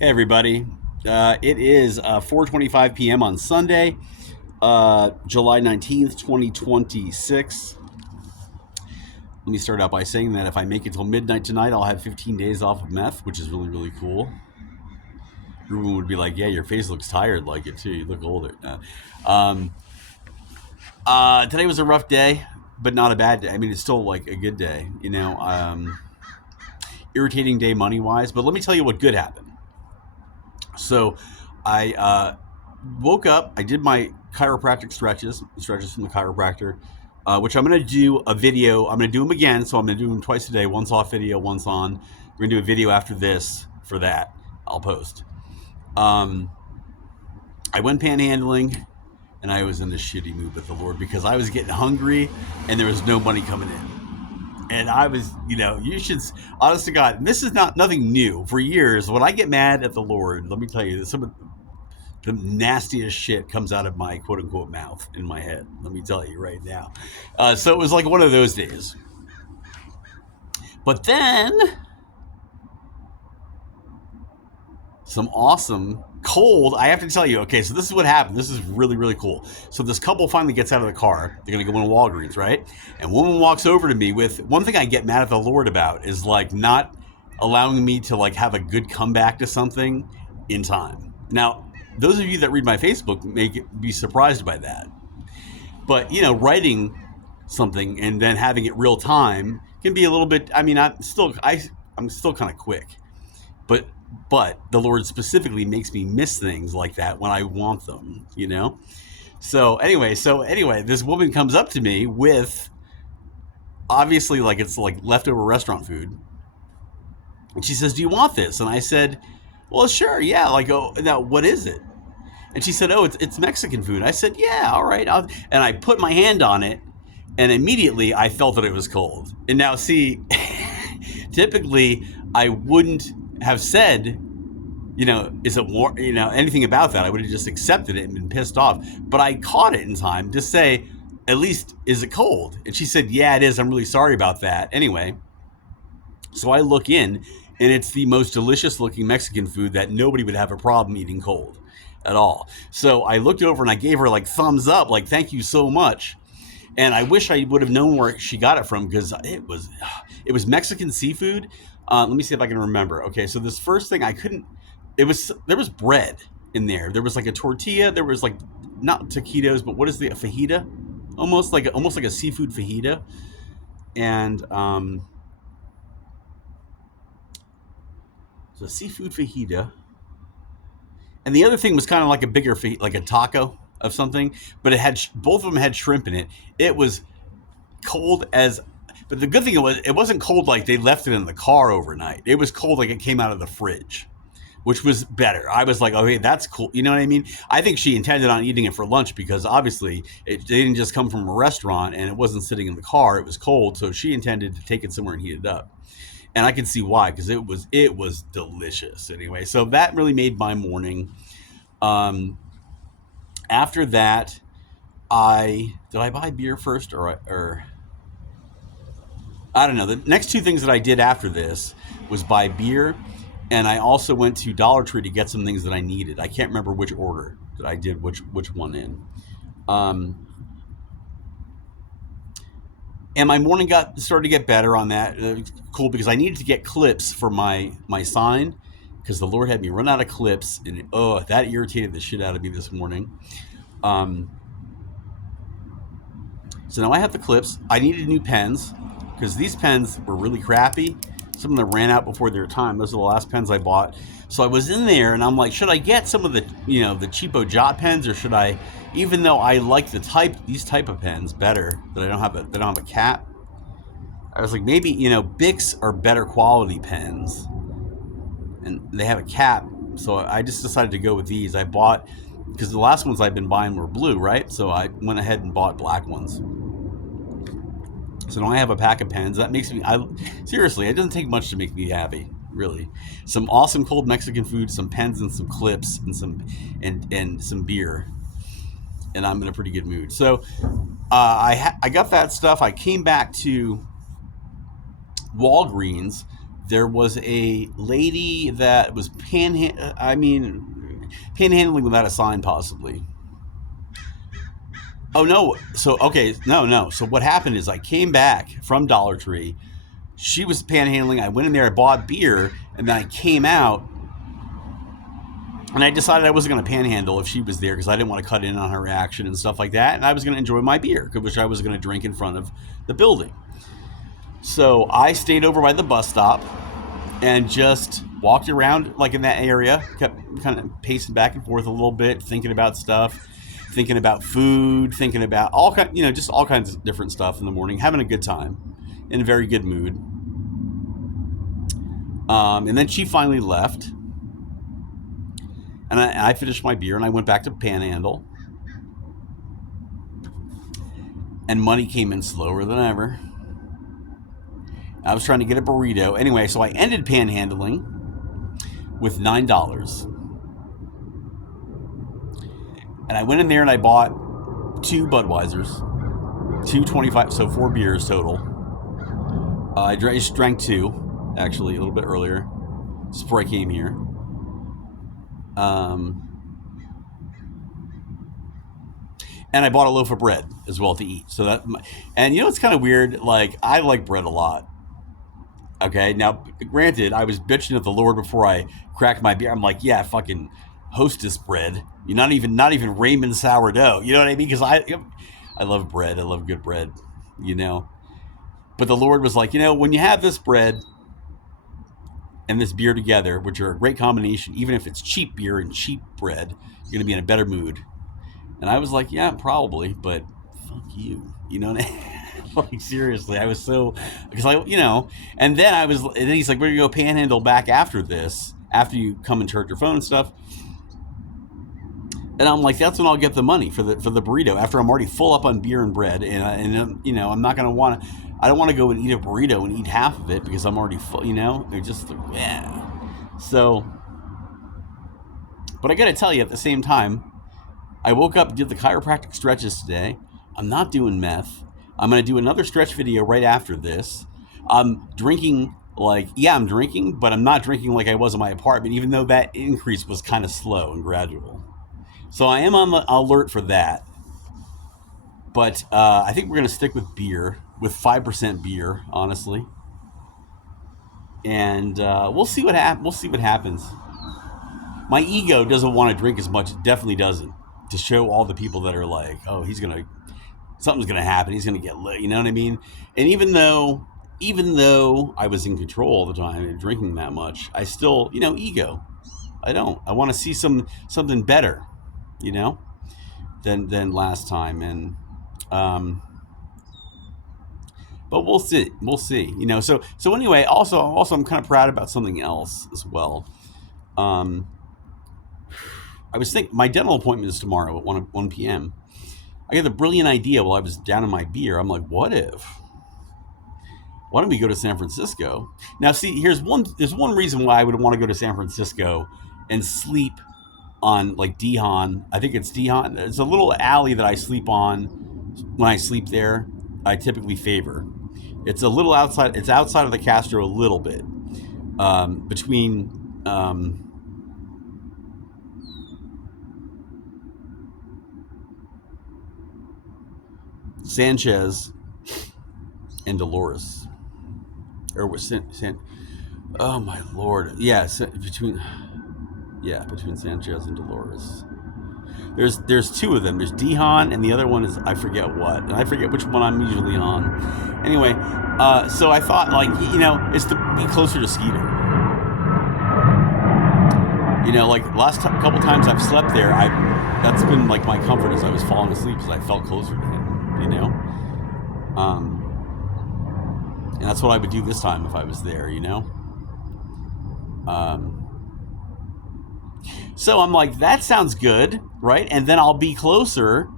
Hey everybody. It is 4:25 p.m. on Sunday, July 19th, 2026. Let me start out by saying that if I make it till midnight tonight, I'll have 15 days off of meth, which is really, really cool. Ruben would be like, "Yeah, your face looks tired like it too. You look older." Um, Today was a rough day, but not a bad day. I mean, it's still like a good day, irritating day money wise, but let me tell you what good happened. So I woke up. I did my chiropractic stretches from the chiropractor, which I'm going to do a video. I'm going to do them again. So I'm going to do them twice a day. Once off video, once on. We're going to do a video after this for that. I'll post. Um, I went panhandling and I was in a shitty mood with the Lord because I was getting hungry and there was no money coming in. And I was, you should, honest to God, this is nothing new. For years, when I get mad at the Lord, let me tell you, some of the nastiest shit comes out of my quote unquote mouth in my head. Let me tell you right now. So it was like one of those days. But then some awesome cold. I have to tell you, okay, so this is what happened. This is really, really cool. So this couple finally gets out of the car. They're going to go in Walgreens, right? And woman walks over to me with one thing I get mad at the Lord about is like not allowing me to like have a good comeback to something in time. Now, those of you that read my Facebook may be surprised by that. But, writing something and then having it real time can be a little bit, I mean, I'm still kind of quick. But the Lord specifically makes me miss things like that when I want them. So anyway, this woman comes up to me with obviously like it's like leftover restaurant food, and she says, "Do you want this?" And I said, "Well, sure, yeah." Like, oh, now what is it? And she said, "Oh, it's Mexican food." I said, "Yeah, all right." And I put my hand on it, and immediately I felt that it was cold. And now, see, typically I wouldn't have said, is it warm? Anything about that. I would have just accepted it and been pissed off. But I caught it in time to say, at least, is it cold? And she said, "Yeah, it is. I'm really sorry about that." Anyway, so I look in, and it's the most delicious looking Mexican food that nobody would have a problem eating cold at all. So I looked over and I gave her like thumbs up, like, "Thank you so much." And I wish I would have known where she got it from because it was Mexican seafood. Let me see if I can remember. Okay, so this first thing I couldn't. There was bread in there. There was like a tortilla. There was like not taquitos, but what is a fajita? Almost like a seafood fajita. And so seafood fajita. And the other thing was kind of like a bigger fajita, like a taco of something, but it had both of them had shrimp in it. It was cold as, but the good thing was it wasn't cold like they left it in the car overnight. It was cold like it came out of the fridge, which was better. I was like, okay, that's cool. You know what I mean? I think she intended on eating it for lunch because obviously they didn't just come from a restaurant and it wasn't sitting in the car. It was cold, so she intended to take it somewhere and heat it up. And I can see why because it was delicious. Anyway, so that really made my morning. Um, After that, I buy beer first or I don't know. The next two things that I did after this was buy beer, and I also went to Dollar Tree to get some things that I needed. I can't remember which order that I did which one in. Um, and my morning got started to get better on that. Cool because I needed to get clips for my sign because the Lord had me run out of clips, and oh, that irritated the shit out of me this morning. Um, So now I have the clips. I needed new pens because these pens were really crappy. Some of them ran out before their time. Those are the last pens I bought. So I was in there and I'm like, should I get some of the the cheapo Jot pens or should I? Even though I like these type of pens better, that they don't have a cap. I was like, maybe Bics are better quality pens, and they have a cap. So I just decided to go with these. I bought because the last ones I've been buying were blue, right? So I went ahead and bought black ones. So now I have a pack of pens. That makes me, seriously, it doesn't take much to make me happy, really. Some awesome cold Mexican food, some pens and some clips and some beer, and I'm in a pretty good mood. So I got that stuff. I came back to Walgreens there was a lady that was panhandling without a sign, possibly. Oh no! So okay, no. So what happened is I came back from Dollar Tree. She was panhandling. I went in there, I bought beer, and then I came out, and I decided I wasn't going to panhandle if she was there because I didn't want to cut in on her action and stuff like that. And I was going to enjoy my beer, which I was going to drink in front of the building. So I stayed over by the bus stop and just walked around like in that area, kept kind of pacing back and forth a little bit, thinking about stuff, thinking about food, thinking about just all kinds of different stuff in the morning, having a good time, in a very good mood. And then she finally left, and I finished my beer and I went back to panhandle, and money came in slower than ever. I was trying to get a burrito. Anyway, so I ended panhandling with $9. And I went in there and I bought 2 Budweisers, 2.25, so 4 beers total. I just drank 2, actually, a little bit earlier, just before I came here. And I bought a loaf of bread as well to eat. So and it's kind of weird. Like, I like bread a lot. Okay, now granted, I was bitching at the Lord before I cracked my beer. I'm like, yeah, fucking Hostess bread. You're not even Raymond sourdough. You know what I mean? Because I love bread. I love good bread. But the Lord was like, when you have this bread and this beer together, which are a great combination, even if it's cheap beer and cheap bread, you're gonna be in a better mood. And I was like, yeah, probably, but fuck you. You know what I mean? Like, seriously, I was so, because and then he's like, we're gonna go panhandle back after this, after you come and charge your phone and stuff. And I'm like, that's when I'll get the money for the burrito, after I'm already full up on beer and bread, and I'm not gonna want to. I don't want to go and eat a burrito and eat half of it because I'm already full. They're just So, but I gotta tell you, at the same time, I woke up and did the chiropractic stretches today. I'm not doing meth. I'm going to do another stretch video right after this. I'm drinking I'm drinking, but I'm not drinking like I was in my apartment, even though that increase was kind of slow and gradual. So I am on the alert for that. But I think we're going to stick with beer, with 5% beer, honestly. And we'll see what happens. My ego doesn't want to drink as much. It definitely doesn't. To show all the people that are like, oh, something's gonna happen. He's gonna get lit. You know what I mean? And even though I was in control all the time and drinking that much, I still, ego. I want to see something better, than last time. And but we'll see. So anyway, also I'm kind of proud about something else as well. I was thinking my dental appointment is tomorrow at 1 p.m. I got the brilliant idea while I was down in my beer. I'm like, why don't we go to San Francisco? Now, see, there's one reason why I would want to go to San Francisco and sleep on like Dehon. I think it's Dehon. It's a little alley that I sleep on when I sleep there. I typically favor. It's a little outside. It's outside of the Castro a little bit, between. Sanchez and Dolores, or oh my lord, between Sanchez and Dolores. There's 2 of them. There's Dehon, and the other one is I forget what, and I forget which one I'm usually on. Anyway, so I thought it's to be closer to Skeeter. Like last couple times I've slept there, that's been like my comfort as I was falling asleep because I felt closer to him. And that's what I would do this time if I was there, So I'm like, that sounds good, right? And then I'll be closer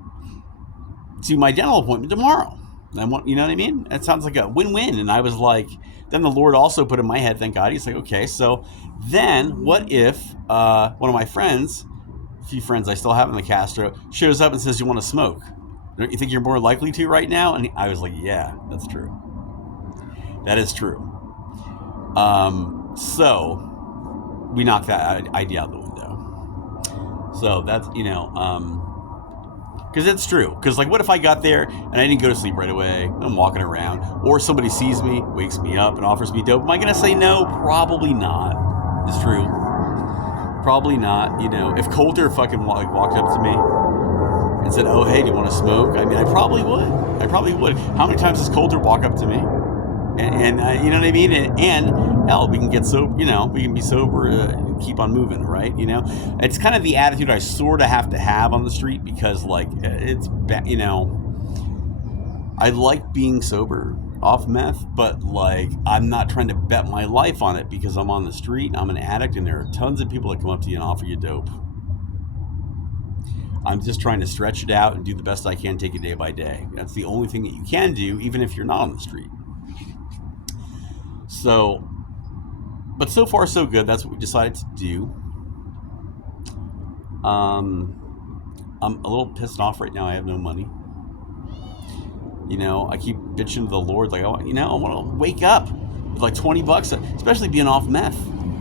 to my dental appointment tomorrow. You know what I mean? It sounds like a win-win. And I was like, then the Lord also put in my head, thank God, he's like, okay, so then what if one of my friends, a few friends I still have in the Castro, shows up and says, you want to smoke? Don't you think you're more likely to right now? And I was like, yeah, that's true. That is true. So we knocked that idea out the window. So that's, because it's true. Because, like, what if I got there and I didn't go to sleep right away? I'm walking around, or somebody sees me, wakes me up, and offers me dope. Am I gonna say no? Probably not. It's true. Probably not. If Coulter fucking walked up to me and said, "Oh, hey, do you want to smoke?" I mean, I probably would. How many times does Coulter walk up to me? And you know what I mean? And hell, we can get sober. We can be sober, keep on moving, right? It's kind of the attitude I sort of have to have on the street, because, like, it's I like being sober off meth, but, like, I'm not trying to bet my life on it, because I'm on the street, I'm an addict, and there are tons of people that come up to you and offer you dope. I'm just trying to stretch it out and do the best I can, take it day by day. That's the only thing that you can do, even if you're not on the street. So, but so far so good. That's what we decided to do. I'm a little pissed off right now. I have no money. I keep bitching to the Lord, like, I want to wake up with like $20, especially being off meth.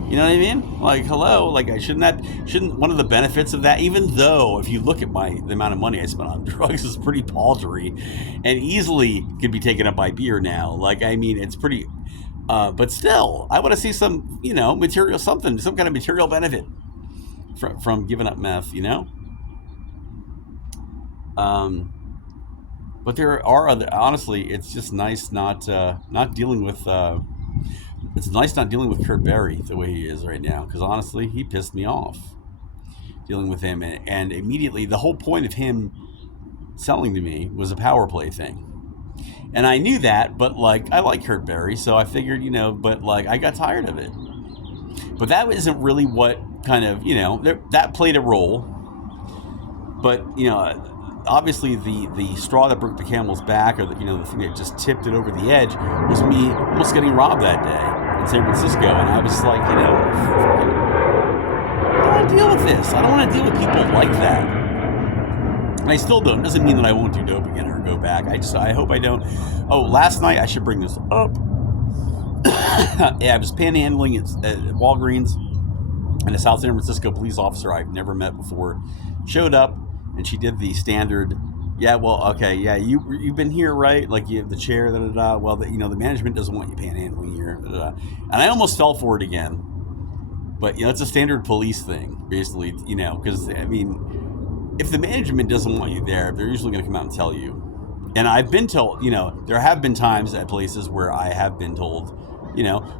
You know what I mean? Like, hello, like, shouldn't one of the benefits of that, even though if you look at the amount of money I spent on drugs, is pretty paltry and easily could be taken up by beer now. Like, I mean, it's pretty, but still, I want to see some, material, some kind of material benefit from giving up meth, But there are honestly, it's just nice not dealing with, it's nice not dealing with Kurt Berry the way he is right now, because honestly, he pissed me off dealing with him, and immediately the whole point of him selling to me was a power play thing. And I knew that, but, like, I like Kurt Berry, so I figured, but, like, I got tired of it. But that isn't really what kind of, that played a role. But, obviously the straw that broke the camel's back, or the thing that just tipped it over the edge, was me almost getting robbed that day in San Francisco. And I was like, I don't want to deal with this. I don't want to deal with people like that. And I still don't. It doesn't mean that I won't do dope again or go back. I hope I don't. Oh, last night, I should bring this up. Yeah, I was panhandling at Walgreens, and a South San Francisco police officer I've never met before showed up, and she did the standard, yeah, well, okay, yeah, you've been here, right? Like, you have the chair, da-da-da. Well, the management doesn't want you panhandling here, da-da-da. And I almost fell for it again. But, it's a standard police thing, basically, because, I mean, if the management doesn't want you there, they're usually going to come out and tell you. And I've been told, there have been times at places where I have been told,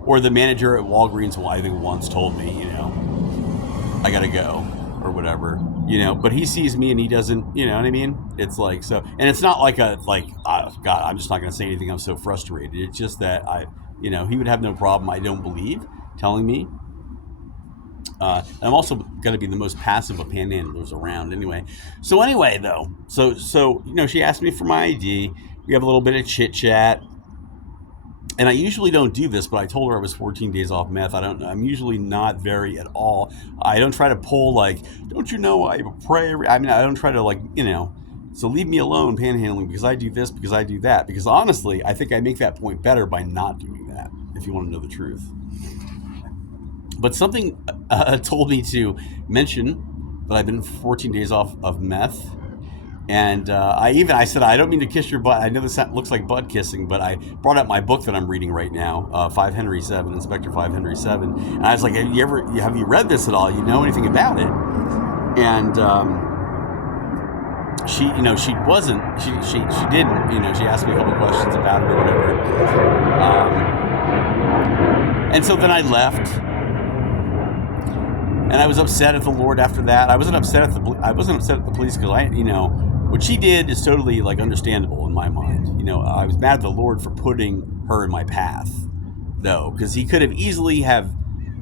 or the manager at Walgreens, I think once told me, I got to go, or whatever. But he sees me and he doesn't, you know what I mean? It's like, so, and it's not like oh, God, I'm just not going to say anything, I'm so frustrated. It's just that he would have no problem, I don't believe, telling me. And I'm also going to be the most passive of panhandlers around anyway. So anyway, though, so she asked me for my ID. We have a little bit of chit chat. And I usually don't do this, but I told her I was 14 days off meth. I'm usually not very at all. I don't try to pull, like, don't you know I pray? I mean, I don't try to, like, so leave me alone panhandling because I do this, because I do that. Because honestly, I think I make that point better by not doing that, if you want to know the truth. But something told me to mention that I've been 14 days off of meth. And I said, I don't mean to kiss your butt. I know this looks like butt kissing, but I brought up my book that I'm reading right now, 5 Henry 7, Inspector 5 Henry 7. And I was like, have you read this at all? You know anything about it? And she didn't. She asked me a couple questions about it or whatever. And so then I left. And I was upset at the Lord after that. I wasn't upset at the police because what she did is totally, like, understandable in my mind. I was mad at the Lord for putting her in my path, though, because he could have easily had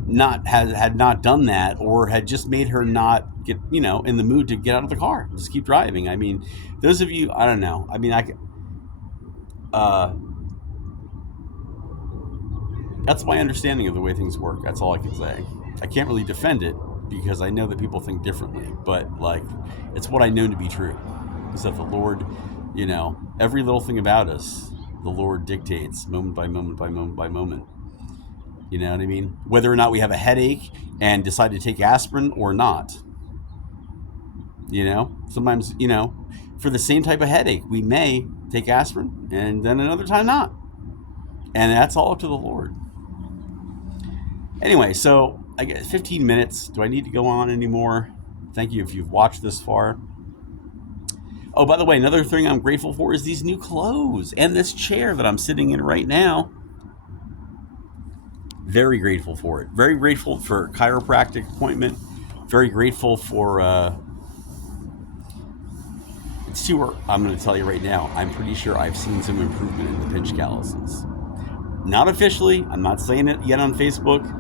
not done that, or had just made her not get in the mood to get out of the car, just keep driving. I mean, those of you, I don't know. I mean, that's my understanding of the way things work. That's all I can say. I can't really defend it because I know that people think differently, but, like, it's what I know to be true. Is that the Lord, every little thing about us, the Lord dictates moment by moment by moment by moment. You know what I mean? Whether or not we have a headache and decide to take aspirin or not. You know, sometimes, you know, for the same type of headache, we may take aspirin and then another time not. And that's all up to the Lord. Anyway, so I get 15 minutes. Do I need to go on anymore? Thank you if you've watched this far. Oh, by the way, another thing I'm grateful for is these new clothes and this chair that I'm sitting in right now. Very grateful for it. Very grateful for a chiropractic appointment. Very grateful for it's too. I'm going to tell you right now. I'm pretty sure I've seen some improvement in the pinch calluses. Not officially. I'm not saying it yet on Facebook.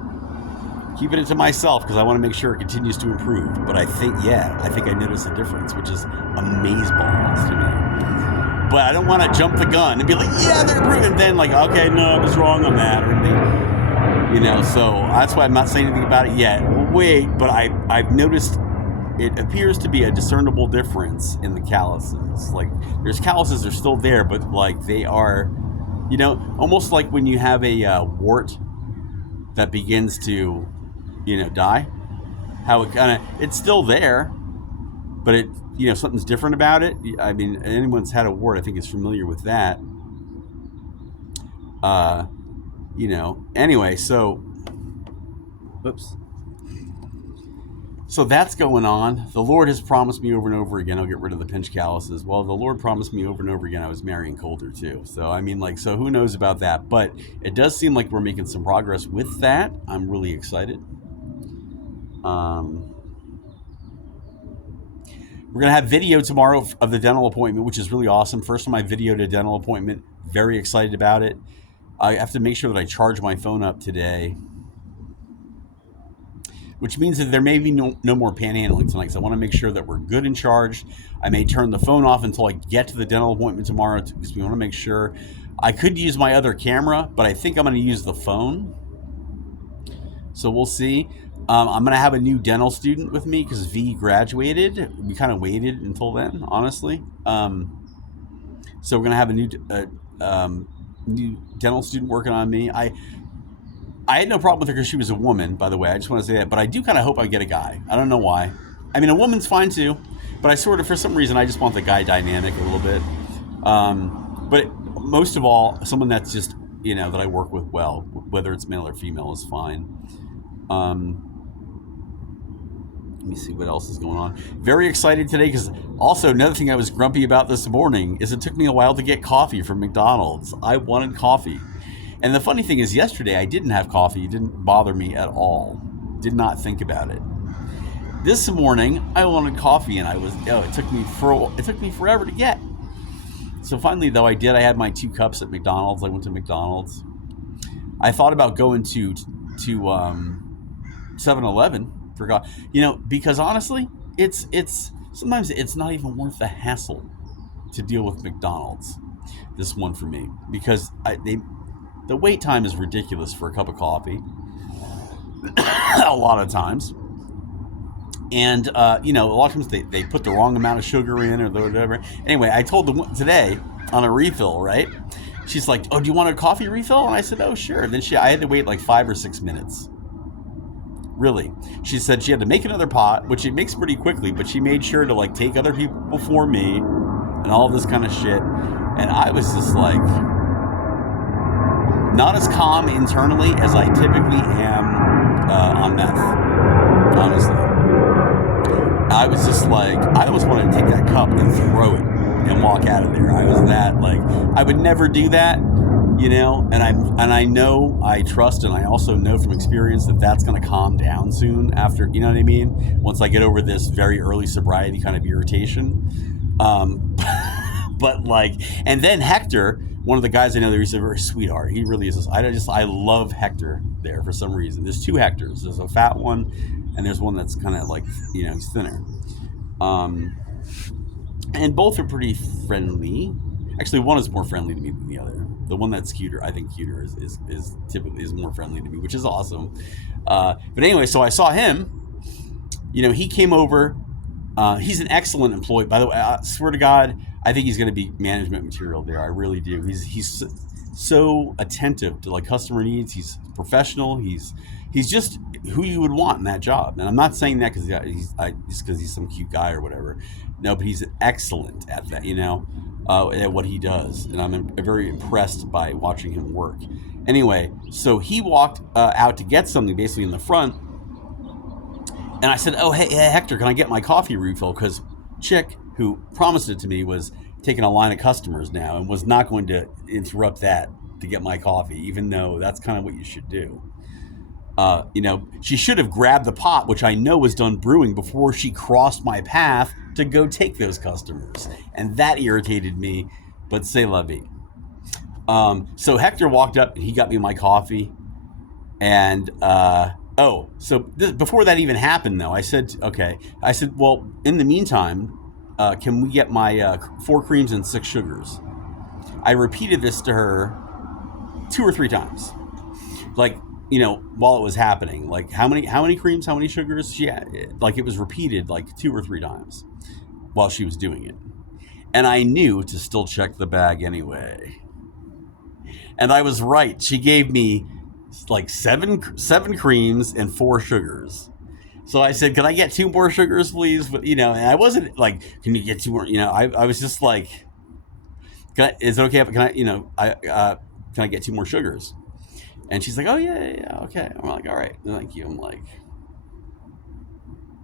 Keeping it to myself because I want to make sure it continues to improve. But I think I noticed a difference, which is amazeballs to me. But I don't want to jump the gun and be like, yeah, they're improving. Then like, okay, no, I was wrong on that, or they, you know. So that's why I'm not saying anything about it yet. Wait, but I've noticed. It appears to be a discernible difference in the calluses. Like, there's calluses are still there, but like they are, you know, almost like when you have a wart that begins to, you know, die. How it kind of, it's still there, but it, you know, something's different about it. I mean, anyone's had a wart, I think, is familiar with that. You know. Anyway, so, oops. So that's going on. The Lord has promised me over and over again, I'll get rid of the pinch calluses. Well, the Lord promised me over and over again I was marrying colder too. So, I mean, like, so who knows about that? But it does seem like we're making some progress with that. I'm really excited. We're going to have video tomorrow of the dental appointment, which is really awesome. First time I videoed a dental appointment. Very excited about it. I have to make sure that I charge my phone up today, which means that there may be no more panhandling tonight. So I want to make sure that we're good and charged. I may turn the phone off until I get to the dental appointment tomorrow because we want to make sure. I could use my other camera, but I think I'm going to use the phone. So we'll see. I'm going to have a new dental student with me because V graduated. We kind of waited until then, honestly. So we're going to have a new dental student working on me. I had no problem with her because she was a woman, by the way. I just want to say that. But I do kind of hope I get a guy. I don't know why. I mean, a woman's fine too. But I sort of, for some reason, I just want the guy dynamic a little bit. But most of all, someone that's just, you know, that I work with well, whether it's male or female is fine. Let me see what else is going on. Very excited today because also another thing I was grumpy about this morning is it took me a while to get coffee from McDonald's. I wanted coffee. And the funny thing is, yesterday I didn't have coffee. It didn't bother me at all. Did not think about it. This morning I wanted coffee, and it took me forever to get. So finally, though, I did. I had my 2 cups at McDonald's. I went to McDonald's. I thought about going to 7-Eleven. Forgot, you know, because honestly, it's sometimes it's not even worth the hassle to deal with McDonald's. This one for me because the wait time is ridiculous for a cup of coffee. A lot of times. And, you know, a lot of times they put the wrong amount of sugar in or whatever. Anyway, I told them today on a refill, right? She's like, oh, do you want a coffee refill? And I said, oh, sure. Then I had to wait like 5 or 6 minutes. Really. She said she had to make another pot, which she makes pretty quickly, but she made sure to like take other people before me and all this kind of shit. And I was just like, not as calm internally as I typically am on meth, honestly. I was just like, I almost wanted to take that cup and throw it and walk out of there. I was that, like, I would never do that, you know, and I know, I trust, and I also know from experience that that's going to calm down soon after, you know what I mean? Once I get over this very early sobriety kind of irritation. But like, and then Hector, one of the guys I know there, he's a very sweetheart. He really is. I love Hector there for some reason. There's 2 Hectors. There's a fat one, and there's one that's kind of like, you know, he's thinner. And both are pretty friendly. Actually, one is more friendly to me than the other. The one that's cuter, I think cuter is typically more friendly to me, which is awesome. But anyway, so I saw him. You know, he came over. He's an excellent employee. By the way, I swear to God, I think he's going to be management material there. I really do. He's so attentive to like customer needs. He's professional. He's just who you would want in that job. And I'm not saying that because just because he's some cute guy or whatever. No, but he's excellent at that. At what he does, and I'm very impressed by watching him work. Anyway, so he walked out to get something basically in the front, and I said, "Oh, hey, Hector, can I get my coffee refill?" Because chick who promised it to me was taking a line of customers now and was not going to interrupt that to get my coffee, even though that's kind of what you should do. She should have grabbed the pot, which I know was done brewing before she crossed my path to go take those customers. And that irritated me, but c'est la vie. So Hector walked up and he got me my coffee. And, before that even happened, though, I said, well, in the meantime, can we get my 4 creams and 6 sugars? I repeated this to her 2 or 3 times. While it was happening, like how many creams, how many sugars? It was repeated like 2 or 3 times while she was doing it. And I knew to still check the bag anyway. And I was right. She gave me like seven creams and 4 sugars. So I said, "Can I get 2 more sugars, please?" But and I wasn't like, "Can you get 2 more?" I was just like, "Is it okay if can I get 2 more sugars?" And she's like, "Oh yeah, okay." I'm like, "All right, thank you." I'm like,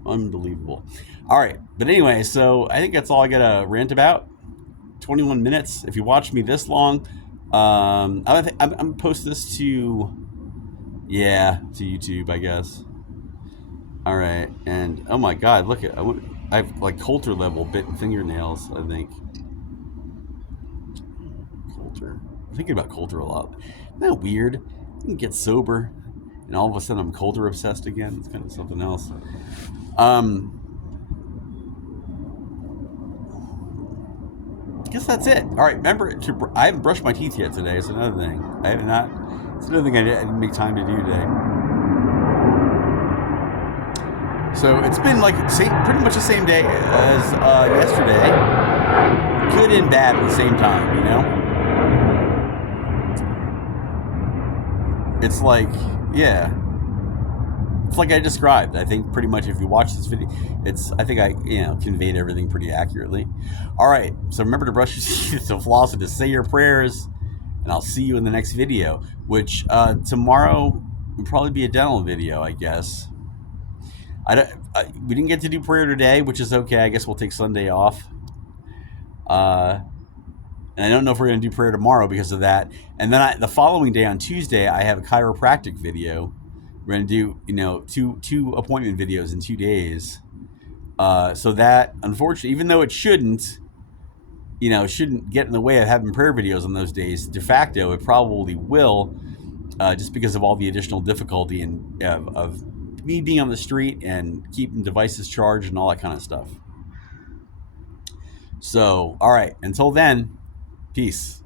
unbelievable. All right, but anyway, so I think that's all I got to rant about. 21 minutes. If you watch me this long, I'm post this to YouTube, I guess. All right, and oh my God, look at I have like Coulter level bitten fingernails. I think Coulter. I'm thinking about Coulter a lot. Isn't that weird? I can get sober, and all of a sudden I'm Coulter obsessed again. It's kind of something else. I guess that's it. All right, remember, I haven't brushed my teeth yet today. It's another thing. It's another thing I didn't make time to do today. So it's been like pretty much the same day as yesterday. Good and bad at the same time, It's like, it's like I described. I think pretty much if you watch this video, I think I conveyed everything pretty accurately. All right, so remember to brush your teeth, to floss, and to say your prayers, and I'll see you in the next video, which tomorrow will probably be a dental video, I guess. We didn't get to do prayer today, which is okay. I guess we'll take Sunday off. And I don't know if we're going to do prayer tomorrow because of that. And then the following day on Tuesday, I have a chiropractic video. We're going to do, two appointment videos in 2 days. So that, unfortunately, even though it shouldn't get in the way of having prayer videos on those days, de facto, it probably will, just because of all the additional difficulty of me being on the street and keeping devices charged and all that kind of stuff. So, all right, until then, peace.